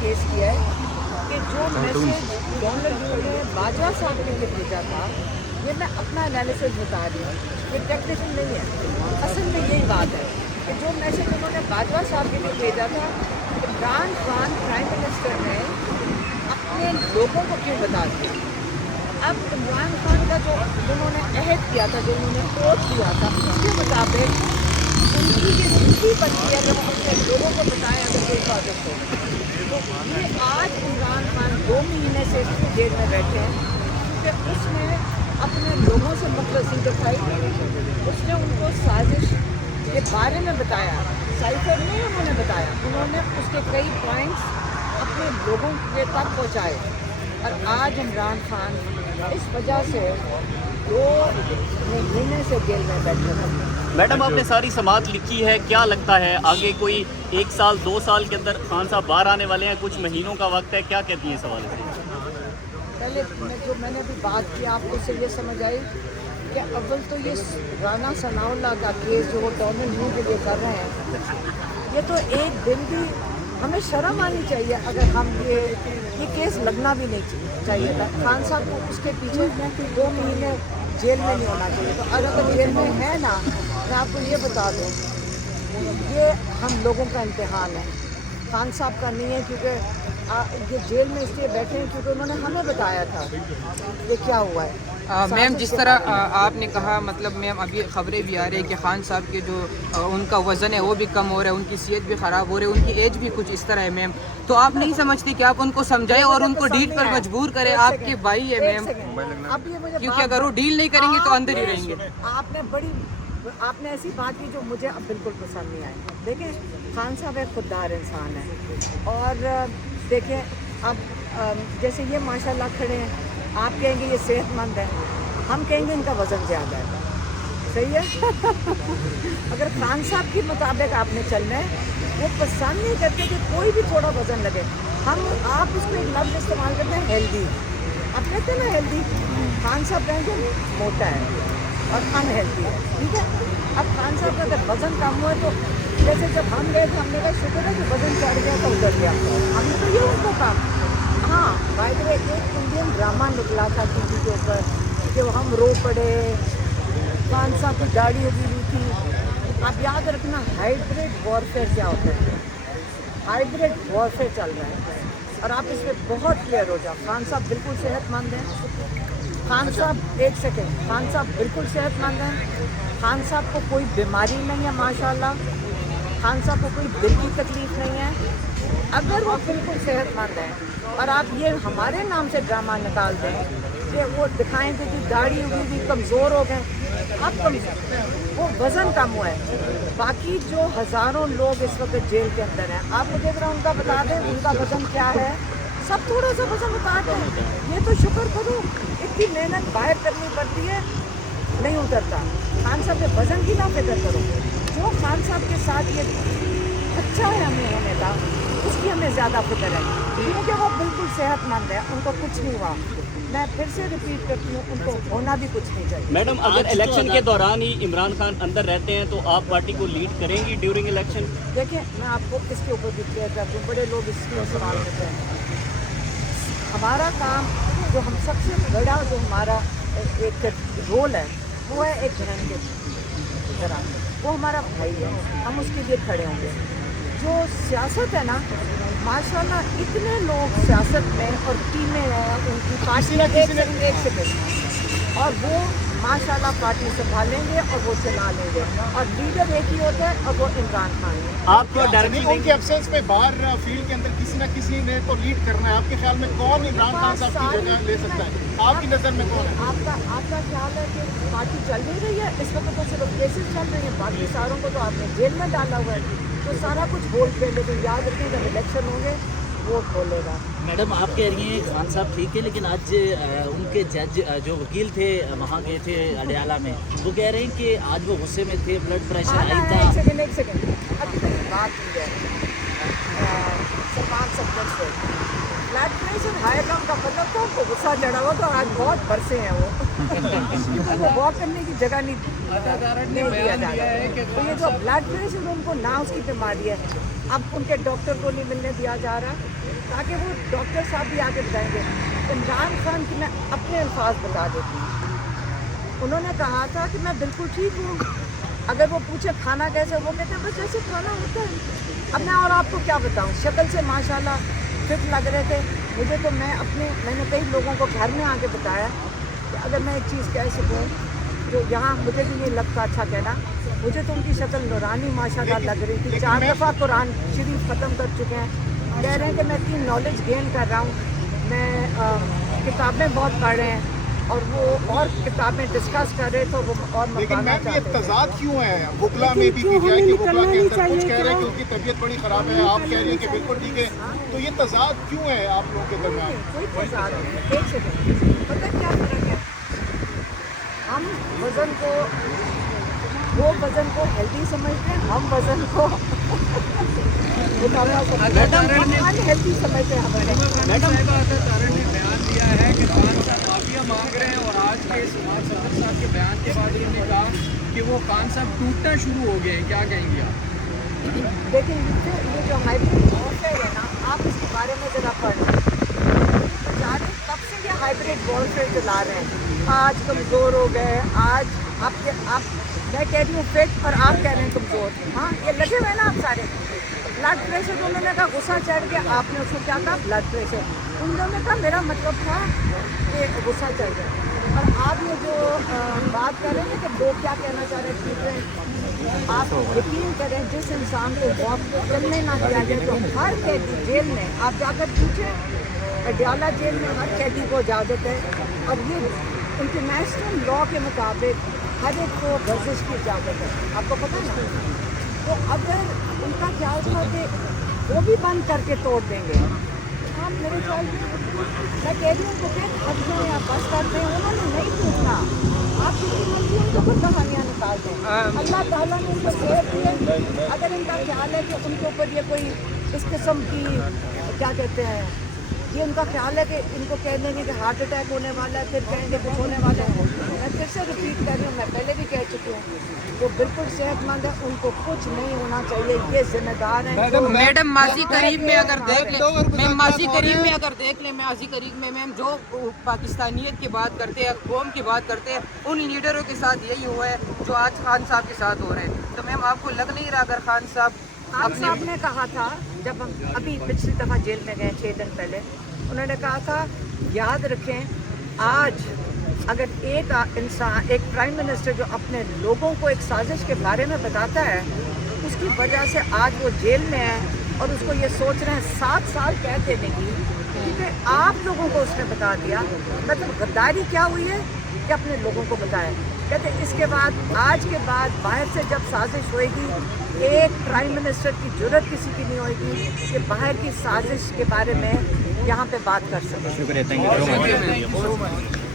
Case किया है कि जो मैसेज डोनाल्ड ट्रंप ने बाजवा साहब के लिए भेजा था, ये मैं अपना एनालिसिस बता रही हूँ, ये टेक्निकल नहीं है। असल में यही बात है कि जो मैसेज उन्होंने बाजवा साहब के लिए भेजा था, इमरान खान प्राइम मिनिस्टर ने अपने लोगों को क्यों बता दिया। अब इमरान खान का जो उन्होंने अहद किया था, जो उन्होंने ओथ किया था, उसके मुताबिक उनकी ये ड्यूटी बनती है जब अपने लोगों को बताएं अगर कोई प्रोजेक्ट हो। तो ये आज इमरान खान 2 महीने से जेल में बैठे हैं क्योंकि उसने अपने लोगों से मुखलसी दिखाई, उसने उनको साजिश के बारे में बताया, साइफर नहीं उन्होंने बताया, उन्होंने उसके कई पॉइंट्स अपने लोगों के तक पहुँचाए। और आज इमरान खान इस वजह से 2 महीने से जेल में बैठे हैं। मैडम आपने सारी समात लिखी है, क्या लगता है आगे कोई 1 साल 2 साल के अंदर खान साहब बाहर आने वाले हैं, कुछ महीनों का वक्त है, क्या कहती हैं इस हवाले से? पहले जो मैंने अभी बात की आपको से ये समझ आई कि अव्वल तो ये राना सनाउल्लाह का केस जो वो डोनाल्ड ट्रंप के लिए कर रहे हैं, ये तो एक दिन भी हमें शर्म आनी चाहिए अगर हम ये केस लगना भी नहीं चाहिए था। खान साहब को उसके पीछे 2 महीने जेल में नहीं होना चाहिए। तो अगर जेल में है ना, मैं आपको ये बता दूँ, ये हम लोगों का इम्तिहान है, खान साहब का नहीं है, क्योंकि ये जेल में इसलिए बैठे हैं क्योंकि उन्होंने हमें बताया था ये क्या हुआ है। मैम जिस तरह आपने कहा, मतलब मैम अभी खबरें भी आ रही है कि खान साहब के जो उनका वज़न है वो भी कम हो रहा है, उनकी सेहत भी ख़राब हो रही है, उनकी एज भी कुछ इस तरह है मैम, तो आप नहीं समझती कि आप उनको समझाएं और उनको डील पर मजबूर करें? आपके भाई है मैम, क्योंकि अगर वो डील नहीं करेंगे तो अंदर ही रहेंगे। आपने ऐसी बात की जो मुझे अब बिल्कुल पसंद नहीं आई। देखिए खान साहब एक खुददार इंसान है और देखें अब जैसे ये माशाल्लाह खड़े हैं, आप कहेंगे ये सेहतमंद है, हम कहेंगे इनका वज़न ज़्यादा है, सही है। अगर खान साहब के मुताबिक आपने चलना है, वो पसंद नहीं करते कि कोई भी थोड़ा वज़न लगे। आप उसको एक लफ्ज़ इस्तेमाल करते हैं हेल्दी, आप कहते हैं ना हेल्दी, खान साहब कहेंगे मोटा है और अनहेल्दी है, ठीक है। अब खान साहब का अगर वज़न कम हुआ तो जैसे जब हम गए थे हमने कहा शुक्र है कि वज़न चढ़ गया तो उतर गया, हमने तो ये उनको कहा। हाँ बाय द वे एक इंडियन ड्रामा निकला था टीवी के ऊपर कि हम रो पड़े, खान साहब की दाढ़ी उगी हुई थी। आप याद रखना हाइब्रिड वॉरफेयर क्या होता है, हाइब्रिड वॉरफेयर चल रहा है और आप इस पर बहुत क्लियर हो जाओ। खान साहब बिल्कुल सेहतमंद हैं, खान साहब एक सेकेंड, खान साहब बिल्कुल सेहतमंद हैं, खान साहब को कोई बीमारी नहीं है माशाल्लाह, खान साहब को कोई दिल की तकलीफ़ नहीं है। अगर वो बिल्कुल सेहतमंद है और आप ये हमारे नाम से ड्रामा निकाल दें कि वो दिखाएंगे कि दाढ़ी उगी हुई कमज़ोर हो गए, अब वो वज़न कम हुआ है। बाकी जो हज़ारों लोग इस वक्त जेल के अंदर हैं, आप मुझे ज़रा उनका बता दें उनका वज़न क्या है। सब थोड़ा सा वज़न बताते हैं, ये तो शुक्र करो, इतनी मेहनत बाहर करनी पड़ती है, नहीं उतरता। खान साहब के वज़न की ना फिक्र करो, जो खान साहब के साथ ये अच्छा है हमें होने का, उसकी हमें ज़्यादा फिक्र है क्योंकि वो बिल्कुल सेहतमंद है, उनको कुछ नहीं हुआ। मैं फिर से रिपीट करती हूँ, उनको होना भी कुछ नहीं चाहिए। मैडम अगर इलेक्शन के दौरान ही इमरान खान अंदर रहते हैं तो आप पार्टी को लीड करेंगी ड्यूरिंग इलेक्शन? देखिए मैं आपको इसके ऊपर भी क्लियर करती हूँ, बड़े लोग इसमें सवाल करते हैं। हमारा काम जो हम सबसे बड़ा जो हमारा एक रोल है वो है एक बहन के तरह, वो हमारा भाई है, हम उसके लिए खड़े होंगे। जो सियासत है ना माशाल्लाह, इतने लोग सियासत में और टीमें हैं उनकी पार्टी एक सेकेंड और वो माशाल्लाह पार्टी संभालेंगे और वो चला लेंगे और लीडर एक ही होता है और वो इमरान खान है। आपको डायरेक्टली उनके एब्सेंस में बाहर फील्ड के अंदर किसी न किसी ने तो लीड करना है। आपके ख्याल में कौन इमरान खान साहब की जगह ले सकता है? आपकी नज़र में कौन है? आपका ख्याल है कि पार्टी चल नहीं रही है इस वक्त, तो सिर्फ केसेस चल रही हैं, बाकी सारों को तो आपने जेल में डाला हुआ है, तो सारा कुछ वोट पे लेकिन याद रखें जब इलेक्शन होंगे वोट बोलेगा। मैडम आप कह रही हैं खान साहब ठीक है, लेकिन आज उनके जज जो वकील थे वहाँ गए थे अडयाला में, वो कह रहे हैं कि आज वो गुस्से में थे, ब्लड प्रेशर हाई था। एक सेकेंड अभी तक बात की है सलमान सज्जन से, ब्लड प्रेशर हाई का उनका मतलब तो उनको गुस्सा चढ़ा हुआ, तो आज बहुत बरसे हैं वो वॉक करने की जगह नहीं दिया जा रहा है। तो ये जो ब्लड प्रेशर उनको ना उसकी बीमारी है, अब उनके डॉक्टर को नहीं मिलने दिया जा रहा, ताकि वो डॉक्टर साहब भी आगे बताएंगे। इमरान खान की मैं अपने अल्फाज बता देती हूँ। उन्होंने कहा था कि मैं बिल्कुल ठीक हूँ। अगर वो पूछे खाना कैसे, वो कहते हैं बस जैसे खाना होता है। अब मैं और आपको क्या बताऊँ, शक्ल से माशाल्लाह फिट लग रहे थे। मुझे तो मैंने कई लोगों को घर में आके बताया कि अगर मैं एक चीज़ कह सकूँ, जो यहाँ मुझे भी नहीं लगता अच्छा कहना, मुझे तो उनकी शक्ल नूरानी माशाल्लाह लग रही थी। 4 दफ़ा कुरान शरीफ ख़त्म कर चुके हैं। कह रहे हैं कि मैं इतनी नॉलेज गेन कर रहा हूँ। मैं किताबें बहुत पढ़ रहे हैं और वो और किताबें डिस्कस कर रहे थे, वो और लेकिन मंगाना मैम ये चाहते थे। तजाद क्यों है वकला में भी की जाए कि वकला के अंदर कुछ कह रहे हैं कि उनकी तबीयत बड़ी ख़राब है, आप कह रही हैं कि बिल्कुल ठीक है, तो ये तजाद क्यों है आप लोगों के दरमियान? कोई तजाद नहीं। एक सेकंड, पता क्या फ़र्क है? हम वज़न को, वो वज़न को हेल्दी समझते हैं, हम वज़न को अनहेल्दी समझते हैं हमारे। तारण ने बयान दिया है कि खान साहब माफिया मांग रहे हैं और आज के समाज सदर साहब के बयान के बाद इन्होंने कहा कि वो खान साहब टूटना शुरू हो गए हैं, क्या कहेंगे आप? लेकिन ये जो हाइब्रिड वॉरफेयर है ना, आप इसके बारे में ज़रा पढ़ना। तब से ये हाइब्रिड वॉरफेयर चला रहे हैं। आज कमज़ोर हो गए, आज आप मैं कह रही हूँ फिट और आप कह रहे हैं कमज़ोर। हाँ, ये लगे हुए ना आप सारे। ब्लड प्रेशर, तो उन्होंने कहा गुस्सा चढ़ गया, आपने उसको क्या कहा ब्लड प्रेशर। उन्होंने कहा मेरा मतलब था कि गुस्सा चढ़ गया। और आप ये जो बात कर रहे हैं कि लोग क्या कहना चाह रहे हैं, ठीक है, आप यकीन करें जिस इंसान को वॉक चलने ना दिया जाए तो हर कैदी जेल में आप जाकर पूछें, अडयाला जेल में हर कैदी को इजाज़त है। और ये इंटरनेशनल लॉ के मुताबिक हर एक को वर्जिश की इजाज़त है, आपको पता है ना। तो अगर उनका ख्याल था कि वो भी बंद करके तोड़ देंगे, आप मेरे ख्याल में, मैं कह रही हूँ उनको क्या हद में या बस करते हैं, उन्होंने नहीं टूटना। आप जितनी मर्जी उनको खुद कहानियाँ निकाल दें, अल्लाह ताला ने उनको सेव दिए। अगर इनका ख्याल है कि उनके ऊपर ये कोई इस किस्म की क्या कहते हैं, ये उनका ख्याल है कि इनको कह देंगे कि हार्ट अटैक होने वाला है, फिर कहेंगे कुछ होने वाला है। मैं फिर से रिपीट कर रही हूँ, मैं पहले भी कह चुकी हूँ, वो बिल्कुल सेहतमंद है, उनको कुछ नहीं होना चाहिए। ये जिम्मेदार हैं। मैडम माजी करीब में अगर देख लें, मैम माजी करीब में अगर देख लें, माजी करीब में मैम जो पाकिस्तानियत की बात करते हैं, कौम की बात करते हैं, उन लीडरों के साथ यही हुआ है जो आज खान साहब के साथ हो रहे हैं। तो मैम आपको लग नहीं रहा अगर खान साहब ने कहा था, जब हम अभी पिछली दफ़ा जेल में गए 6 दिन पहले, उन्होंने कहा था याद रखें, आज अगर एक इंसान, एक प्राइम मिनिस्टर जो अपने लोगों को एक साजिश के बारे में बताता है, उसकी वजह से आज वो जेल में है और उसको ये सोच रहे हैं 7 साल कैद देने की, क्योंकि आप लोगों को उसने बता दिया। मतलब गद्दारी क्या हुई है कि अपने लोगों को बताया। कहते इसके बाद, आज के बाद बाहर से जब साजिश होएगी, एक प्राइम मिनिस्टर की जुर्रत किसी की नहीं होएगी कि बाहर की साजिश के बारे में यहाँ पे बात कर सके। शुक्रिया, थैंक यू।